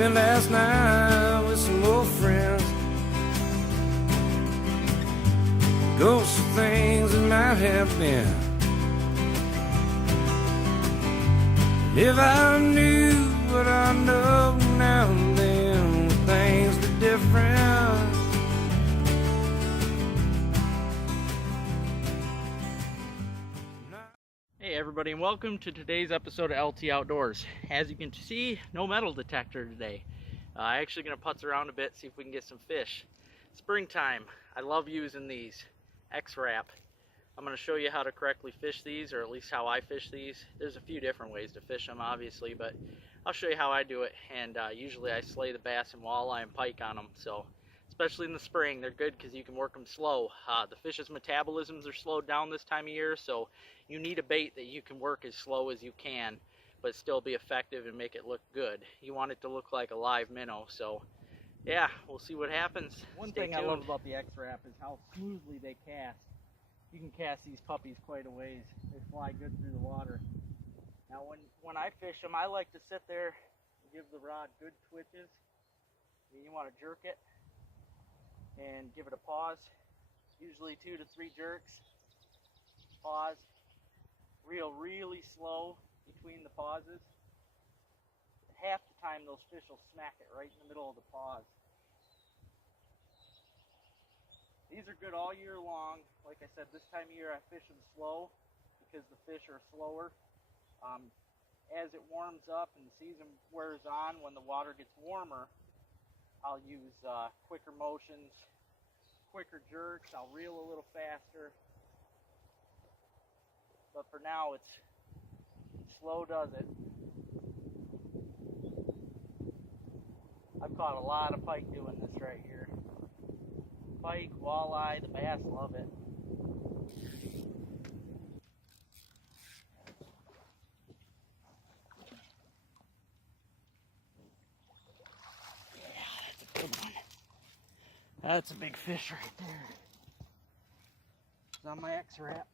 Spent last night with some old friends. Ghosts of things that might have been. If I knew what I know now and then, would things be different? Hey everybody, and welcome to today's episode of LT Outdoors. As you can see, no metal detector today. Actually gonna putz around a bit, see if we can get some fish. Springtime, I love using these X-Rap. I'm gonna show you how to correctly fish these, or at least how I fish these. There's a few different ways to fish them, obviously, but I'll show you how I do it. And usually I slay the bass and walleye and pike on them. So, especially in the spring, they're good because you can work them slow. The fish's metabolisms are slowed down this time of year, so you need a bait that you can work as slow as you can, but still be effective and make it look good. You want it to look like a live minnow, so yeah, we'll see what happens. One thing I love about the X-Rap is how smoothly they cast. You can cast these puppies quite a ways. They fly good through the water. Now when I fish them, I like to sit there and give the rod good twitches. You want to jerk it and give it a pause. Usually 2 to 3 jerks. Pause. Reel really slow between the pauses. Half the time those fish will smack it right in the middle of the pause. These are good all year long. Like I said, this time of year I fish them slow because the fish are slower. As it warms up and the season wears on, when the water gets warmer, I'll use quicker motions, quicker jerks. I'll reel a little faster. But for now, it's slow does it. I've caught a lot of pike doing this right here. Pike, walleye, the bass love it. Yeah, that's a good one. That's a big fish right there. It's on my X-Rap.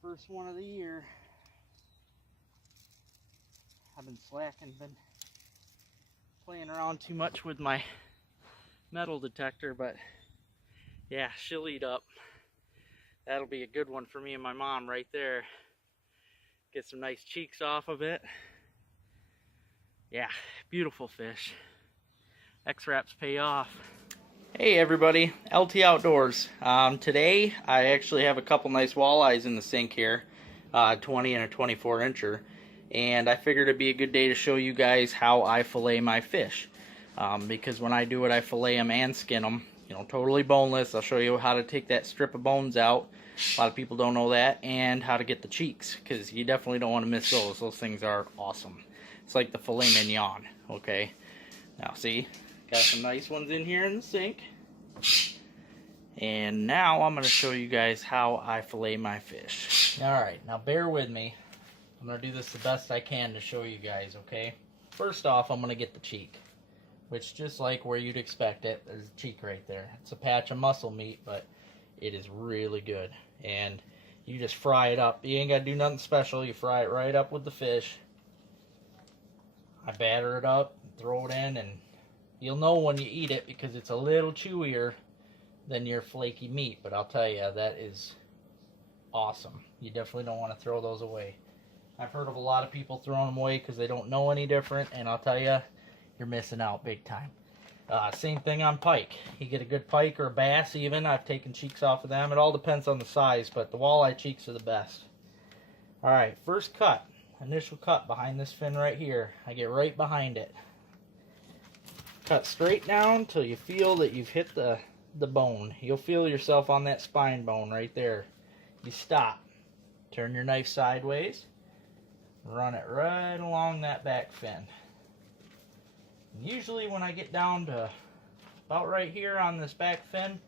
First one of the year. I've been slacking, been playing around too much with my metal detector, but yeah, she'll eat up. That'll be a good one for me and my mom right there. Get some nice cheeks off of it. Yeah, beautiful fish. X-Raps pay off. Hey everybody, LT Outdoors. Today I actually have a couple nice walleyes in the sink here, 20 and a 24 incher, and I figured it'd be a good day to show you guys how I fillet my fish. Because when I do it, I fillet them and skin them, you know, totally boneless. I'll show you how to take that strip of bones out. A lot of people don't know that, and how to get the cheeks, because you definitely don't want to miss those. Those things are awesome. It's like the filet mignon, okay? Now see, got some nice ones in here in the sink. And now I'm going to show you guys how I fillet my fish. Alright, now bear with me. I'm going to do this the best I can to show you guys, okay? First off, I'm going to get the cheek, which, just like where you'd expect it, there's a cheek right there. It's a patch of muscle meat, but it is really good. And you just fry it up. You ain't got to do nothing special. You fry it right up with the fish. I batter it up, throw it in, and you'll know when you eat it because it's a little chewier than your flaky meat. But I'll tell you, that is awesome. You definitely don't want to throw those away. I've heard of a lot of people throwing them away because they don't know any different, and I'll tell you, you're missing out big time. Same thing on pike. You get a good pike or a bass even. I've taken cheeks off of them. It all depends on the size, but the walleye cheeks are the best. Alright, first cut. Initial cut behind this fin right here. I get right behind it. Cut straight down till you feel that you've hit the bone. You'll feel yourself on that spine bone right there. You stop. Turn your knife sideways. Run it right along that back fin. Usually when I get down to about right here on this back fin,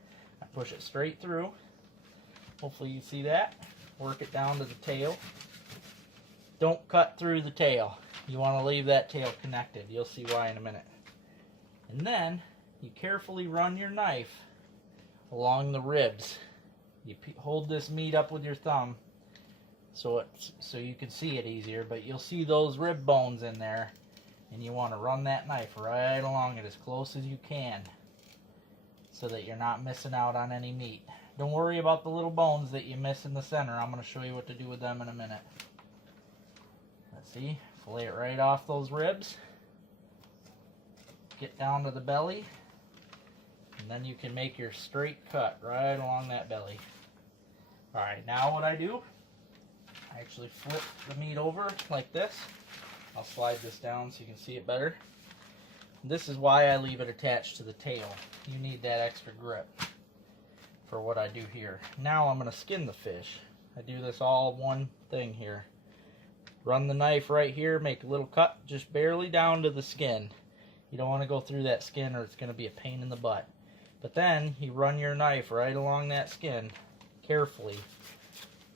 I push it straight through. Hopefully you see that. Work it down to the tail. Don't cut through the tail. You want to leave that tail connected. You'll see why in a minute. And then you carefully run your knife along the ribs. You hold this meat up with your thumb so you can see it easier, but you'll see those rib bones in there. And you want to run that knife right along it as close as you can so that you're not missing out on any meat. Don't worry about the little bones that you miss in the center. I'm going to show you what to do with them in a minute. Let's see. Fillet it right off those ribs. Get down to the belly. And then you can make your straight cut right along that belly. Alright, now what I do, I actually flip the meat over like this. I'll slide this down so you can see it better. This is why I leave it attached to the tail. You need that extra grip for what I do here. Now I'm going to skin the fish. I do this all one thing here. Run the knife right here, make a little cut just barely down to the skin. You don't want to go through that skin or it's going to be a pain in the butt. But then you run your knife right along that skin carefully.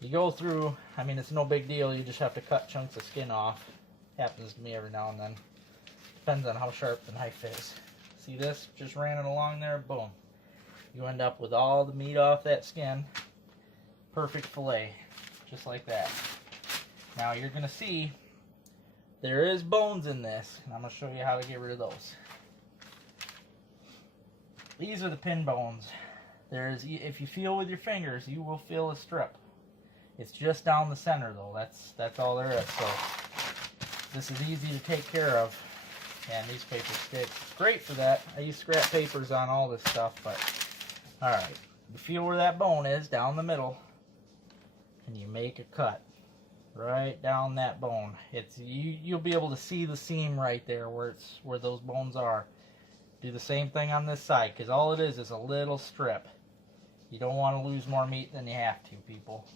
You go through, I mean, it's no big deal. You just have to cut chunks of skin off. Happens to me every now and then. Depends on how sharp the knife is. See this? Just ran it along there. Boom. You end up with all the meat off that skin. Perfect fillet. Just like that. Now you're going to see there is bones in this. And I'm going to show you how to get rid of those. These are the pin bones. If you feel with your fingers, you will feel a strip. It's just down the center though. That's all there is. So this is easy to take care of. And these paper sticks, great for that. I use scrap papers on all this stuff, but alright. You feel where that bone is down the middle, and you make a cut right down that bone. You'll be able to see the seam right there where those bones are. Do the same thing on this side, because all it is a little strip. You don't want to lose more meat than you have to, people.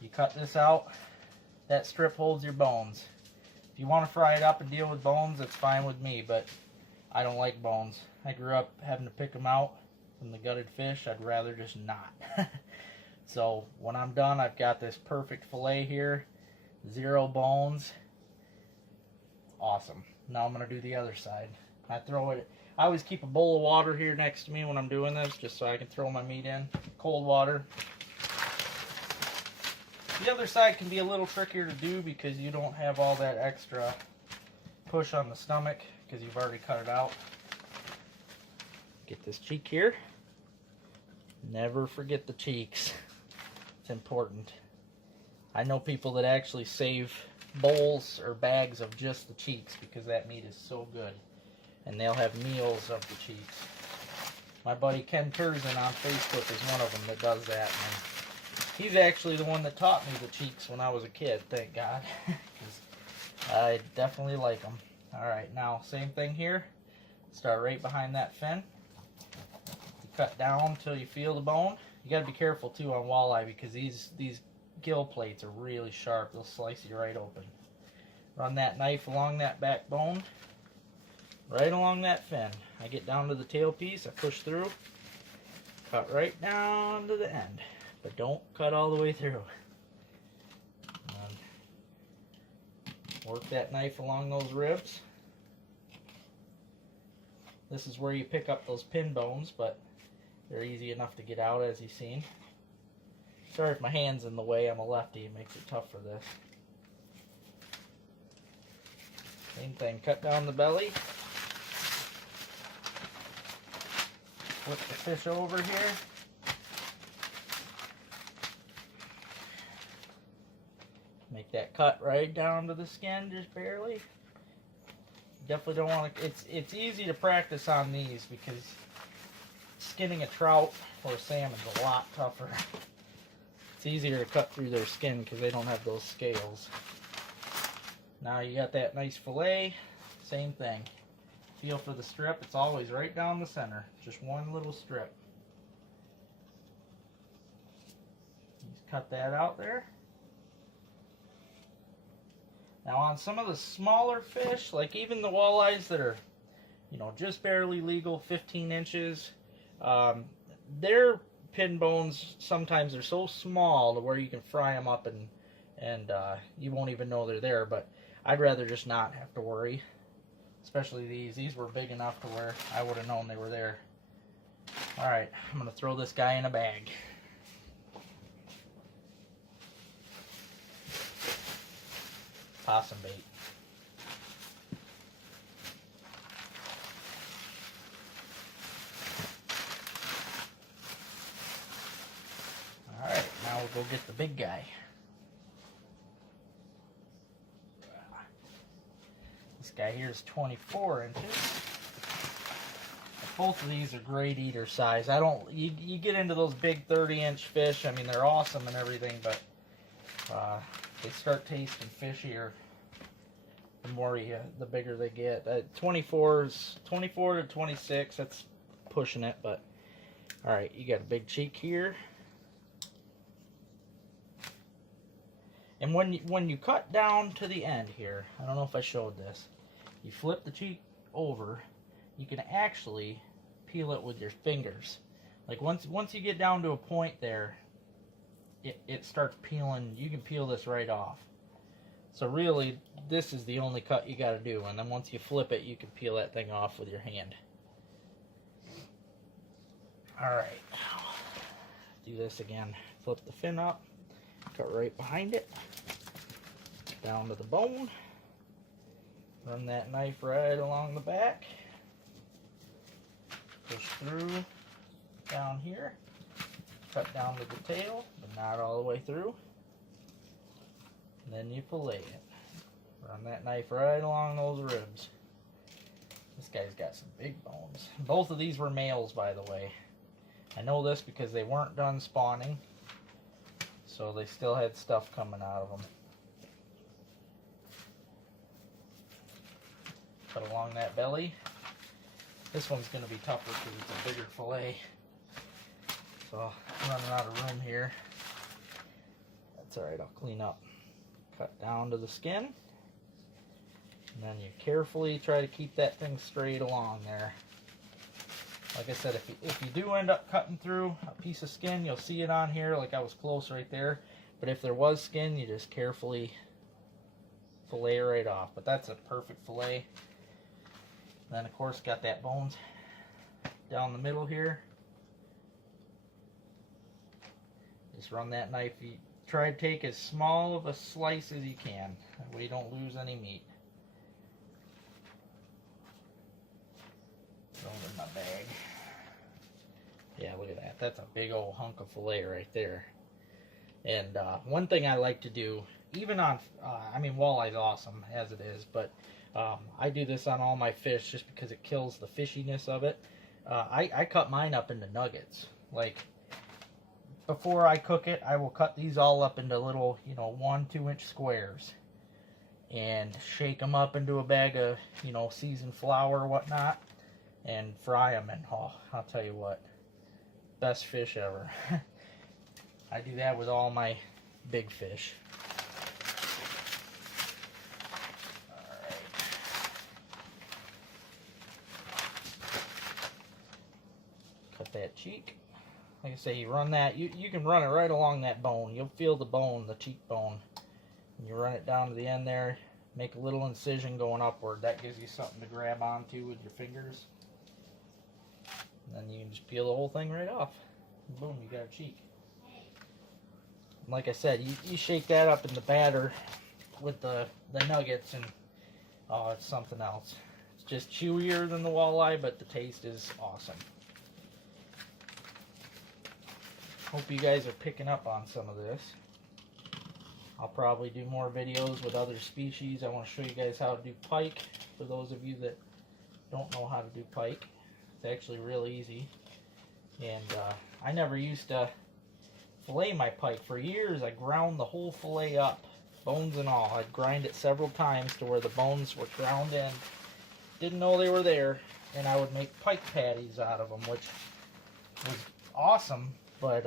You cut this out, that strip holds your bones. If you want to fry it up and deal with bones, it's fine with me, but I don't like bones. I grew up having to pick them out from the gutted fish. I'd rather just not. So when I'm done, I've got this perfect fillet here, 0 bones. Awesome. Now I'm going to do the other side. I always keep a bowl of water here next to me when I'm doing this, just so I can throw my meat in. Cold water. The other side can be a little trickier to do because you don't have all that extra push on the stomach because you've already cut it out. Get this cheek here. Never forget the cheeks. It's important. I know people that actually save bowls or bags of just the cheeks because that meat is so good. And they'll have meals of the cheeks. My buddy Ken Curzon on Facebook is one of them that does that. And he's actually the one that taught me the cheeks when I was a kid, thank God. Because I definitely like them. Alright, now same thing here. Start right behind that fin. You cut down until you feel the bone. You got to be careful too on walleye because these gill plates are really sharp. They'll slice you right open. Run that knife along that backbone. Right along that fin. I get down to the tail piece, I push through, cut right down to the end, but don't cut all the way through. And work that knife along those ribs. This is where you pick up those pin bones, but they're easy enough to get out, as you've seen. Sorry if my hand's in the way, I'm a lefty, it makes it tough for this. Same thing, cut down the belly. Flip the fish over here. Make that cut right down to the skin, just barely. Definitely don't want to. It's easy to practice on these because skinning a trout or a salmon is a lot tougher. It's easier to cut through their skin because they don't have those scales. Now you got that nice fillet. Same thing. Feel for the strip, it's always right down the center. Just one little strip. Just cut that out there. Now on some of the smaller fish, like even the walleyes that are, just barely legal, 15 inches, their pin bones, sometimes they're so small to where you can fry them up and you won't even know they're there, but I'd rather just not have to worry. Especially these. These were big enough to where I would have known they were there. Alright, I'm going to throw this guy in a bag. Possum bait. go get the big guy. This guy here is 24 inches. Both of these are great eater size. You get into those big 30-inch fish, I mean, they're awesome and everything, but they start tasting fishier the bigger they get. 24 to 26, that's pushing it, but all right, you got a big cheek here. And when you cut down to the end here, I don't know if I showed this, you flip the cheek over, you can actually peel it with your fingers. Like once you get down to a point there, it starts peeling. You can peel this right off. So really, this is the only cut you got to do, and then once you flip it, you can peel that thing off with your hand. All right, do this again. Flip the fin up, cut right behind it, down to the bone. Run that knife right along the back. Push through down here. Cut down to the tail, but not all the way through. And then you fillet it. Run that knife right along those ribs. This guy's got some big bones. Both of these were males, by the way. I know this because they weren't done spawning, so they still had stuff coming out of them. Cut along that belly. This one's going to be tougher because it's a bigger fillet. So I'm running out of room here. That's alright, I'll clean up. Cut down to the skin. And then you carefully try to keep that thing straight along there. Like I said, if you do end up cutting through a piece of skin, you'll see it on here, like I was close right there. But if there was skin, you just carefully fillet right off. But that's a perfect fillet. Then of course got that bones down the middle here. Just run that knife. You try to take as small of a slice as you can. That way you don't lose any meat. Throw it in my bag. Yeah, look at that. That's a big old hunk of fillet right there. And one thing I like to do, even on, I mean, walleye's awesome as it is, but I do this on all my fish just because it kills the fishiness of it. I cut mine up into nuggets. Like, before I cook it, I will cut these all up into little, 1-2 inch squares. And shake them up into a bag of, seasoned flour or whatnot. And fry them, and oh, I'll tell you what, best fish ever. I do that with all my big fish. Alright. Cut that cheek. Like I say, you run that, you can run it right along that bone. You'll feel the bone, the cheekbone. And you run it down to the end there, make a little incision going upward. That gives you something to grab onto with your fingers. And then you can just peel the whole thing right off. Boom, you got a cheek. And like I said, you shake that up in the batter with the nuggets, and oh, it's something else. It's just chewier than the walleye, but the taste is awesome. Hope you guys are picking up on some of this. I'll probably do more videos with other species. I want to show you guys how to do pike, for those of you that don't know how to do pike. It's actually real easy. And I never used to fillet my pike. For years I ground the whole fillet up, bones and all. I'd grind it several times to where the bones were ground in. Didn't know they were there. And I would make pike patties out of them, which was awesome. But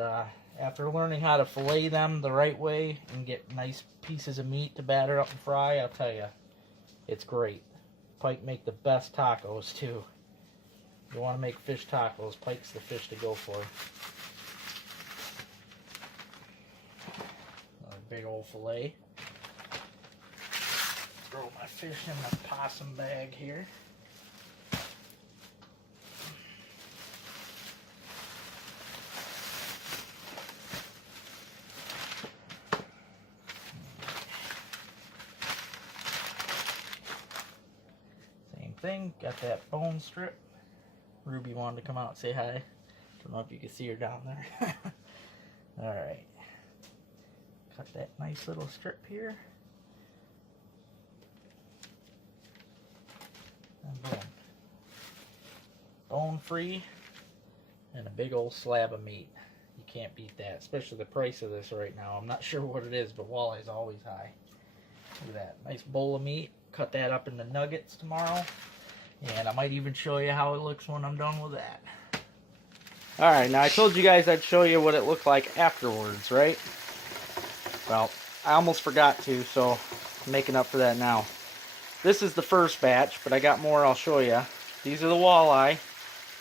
after learning how to fillet them the right way and get nice pieces of meat to batter up and fry, I'll tell you, it's great. Pike make the best tacos too. If you want to make fish tacos, pike's the fish to go for. Another big old fillet. Throw my fish in the possum bag here. Same thing, got that bone strip. Ruby wanted to come out and say hi. Don't know if you can see her down there. Alright. Cut that nice little strip here. And boom. Bone free and a big old slab of meat. You can't beat that, especially the price of this right now. I'm not sure what it is, but walleye's always high. Look at that. Nice bowl of meat. Cut that up into nuggets tomorrow. And I might even show you how it looks when I'm done with that. Alright, now I told you guys I'd show you what it looked like afterwards, right? Well, I almost forgot to, so I'm making up for that now. This is the first batch, but I got more I'll show you. These are the walleye.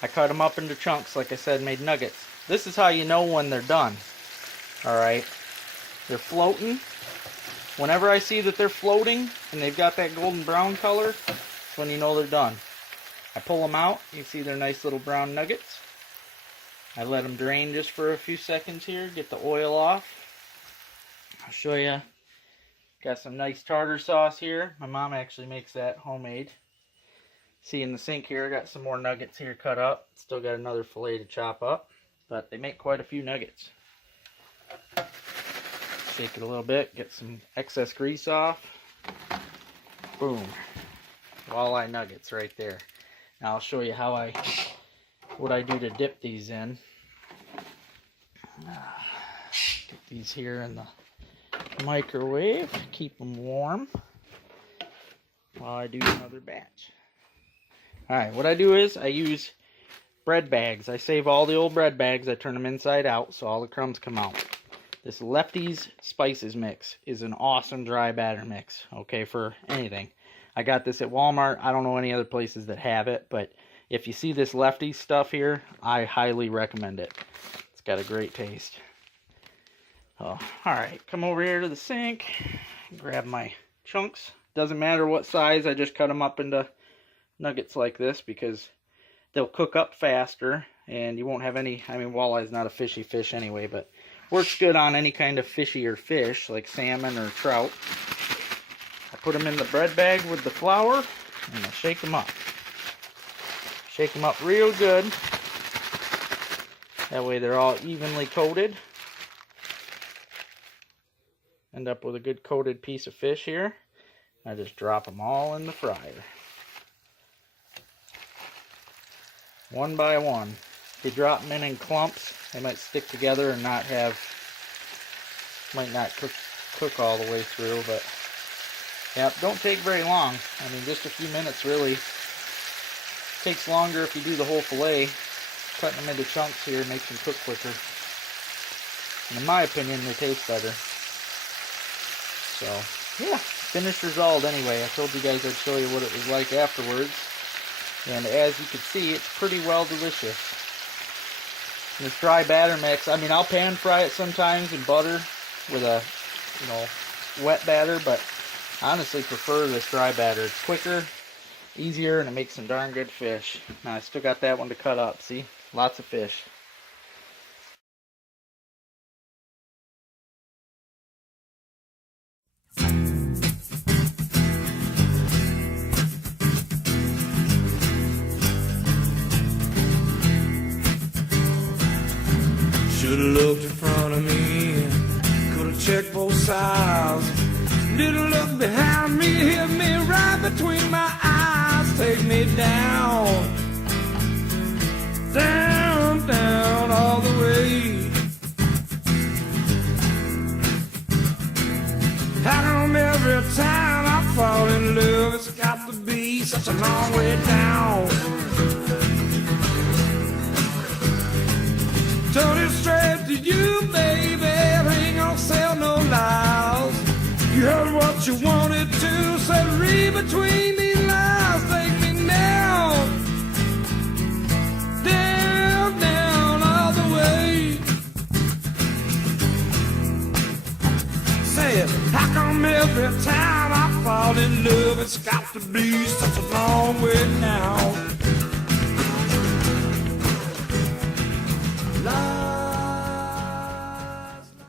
I cut them up into chunks, like I said, made nuggets. This is how you know when they're done. Alright, they're floating. Whenever I see that they're floating and they've got that golden brown color, that's when you know they're done. I pull them out. You see they're nice little brown nuggets. I let them drain just for a few seconds here, get the oil off. I'll show you. Got some nice tartar sauce here. My mom actually makes that homemade. See in the sink here, I got some more nuggets here cut up. Still got another fillet to chop up, but they make quite a few nuggets. Shake it a little bit, get some excess grease off. Boom. Walleye nuggets right there. Now I'll show you what I do to dip these in. Get these here in the microwave, keep them warm while I do another batch. Alright, what I do is I use bread bags. I save all the old bread bags, I turn them inside out so all the crumbs come out. This Lefty's Spices Mix is an awesome dry batter mix, okay, for anything. I got this at Walmart. I don't know any other places that have it, but if you see this Lefty's stuff here, I highly recommend it. It's got a great taste. Oh, alright, come over here to the sink, grab my chunks. Doesn't matter what size, I just cut them up into nuggets like this because they'll cook up faster and you won't have any, I mean, walleye's not a fishy fish anyway, but works good on any kind of fishier fish like salmon or trout. I put them in the bread bag with the flour and I shake them up. Shake them up real good. That way they're all evenly coated. End up with a good coated piece of fish here. I just drop them all in the fryer. One by one. If you drop them in clumps, they might stick together and might not cook all the way through, but yeah, don't take very long. I mean, just a few minutes really. Takes longer if you do the whole fillet. Cutting them into chunks here makes them cook quicker. And in my opinion, they taste better. So, yeah, finished result anyway. I told you guys I'd show you what it was like afterwards. And as you can see, it's pretty well delicious. This dry batter mix, I mean, I'll pan fry it sometimes in butter with a, wet batter, but I honestly prefer this dry batter. It's quicker, easier, and it makes some darn good fish. Now, I still got that one to cut up, see? Lots of fish. Should've looked in front of me, could've checked both sides. Didn't look behind me, hit me right between my eyes. Take me down, down, down all the way. How come every time I fall in love, it's got to be such a long way down? Told it straight to you, baby, ain't gonna sell no lies. You heard what you wanted to, said read between these lines. Take me down, down, down all the way. Say it, how come every time I fall in love, it's got to be